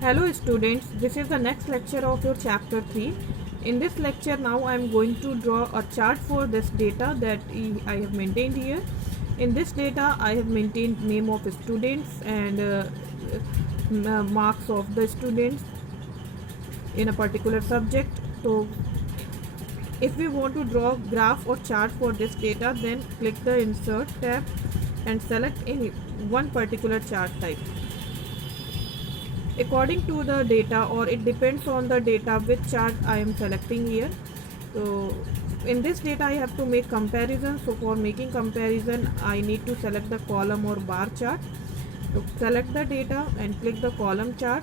Hello students, this is the next lecture of your chapter 3. In this lecture now I am going to draw a chart for this data that I have maintained here. In this data I have maintained name of students and marks of the students in a particular subject. So if we want to draw graph or chart for this data, then click the insert tab and select any one particular chart type. According to the data, or it depends on the data which chart I am selecting here. So in this data I have to make comparison. So for making comparison I need to select the column or bar chart. So select the data and click the column chart,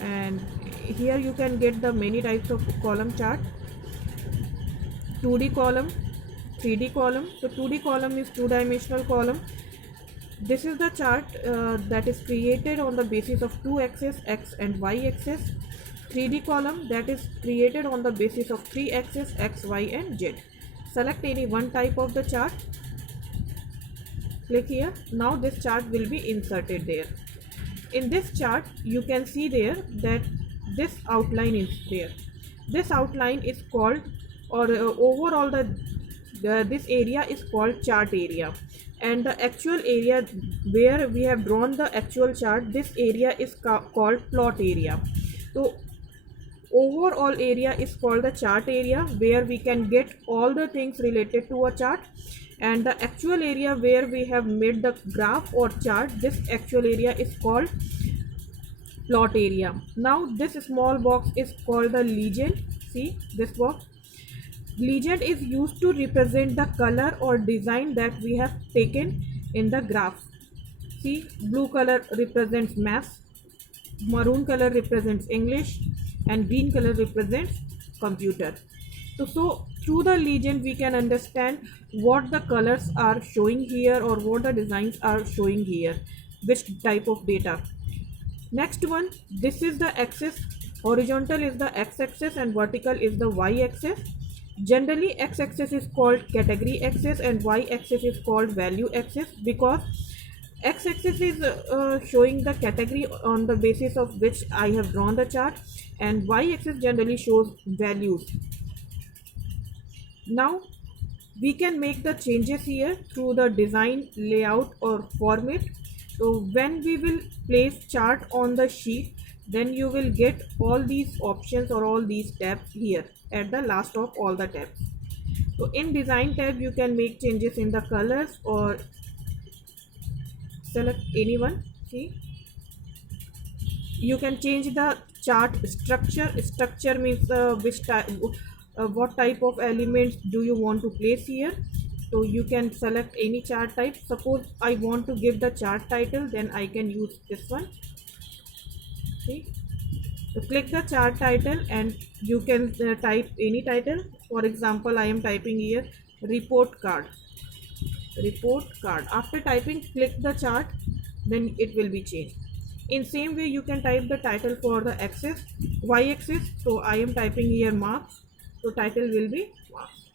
and here you can get the many types of column chart. 2D column, 3D column. So 2D column is two-dimensional column. This is the chart that is created on the basis of two axes, x and y axis. 3D column that is created on the basis of three axes, x, y and z. Select any one type of the chart. Click here. Now this chart will be inserted there. In this chart you can see there that this outline is there. This outline is called, or overall this area is called chart area, and the actual area where we have drawn the actual chart, this area is called plot area. So overall area is called the chart area, where we can get all the things related to a chart, and the actual area where we have made the graph or chart, this actual area is called plot area. Now this small box is called the legend. See this box. Legend is used to represent the color or design that we have taken in the graph. See, blue color represents maths, maroon color represents English, and green color represents computer. So through the legend we can understand what the colors are showing here or what the designs are showing here, which type of data. Next one, this is the axis. Horizontal is the x-axis and vertical is the y-axis. Generally x-axis is called category axis and y-axis is called value axis, because x-axis is showing the category on the basis of which I have drawn the chart, and y-axis generally shows values. Now we can make the changes here through the design, layout or format. So when we will place chart on the sheet, then you will get all these options or all these tabs here at the last of all the tabs. So in design tab you can make changes in the colors or select anyone. See, you can change the chart structure. Structure means what type of elements do you want to place here. So you can select any chart type. Suppose I want to give the chart title, then I can use this one. See, so click the chart title and you can type any title. For example, I am typing here report card. Report card. After typing, click the chart, then it will be changed. In same way you can type the title for the axis, y axis. So I am typing here marks, so title will be marks.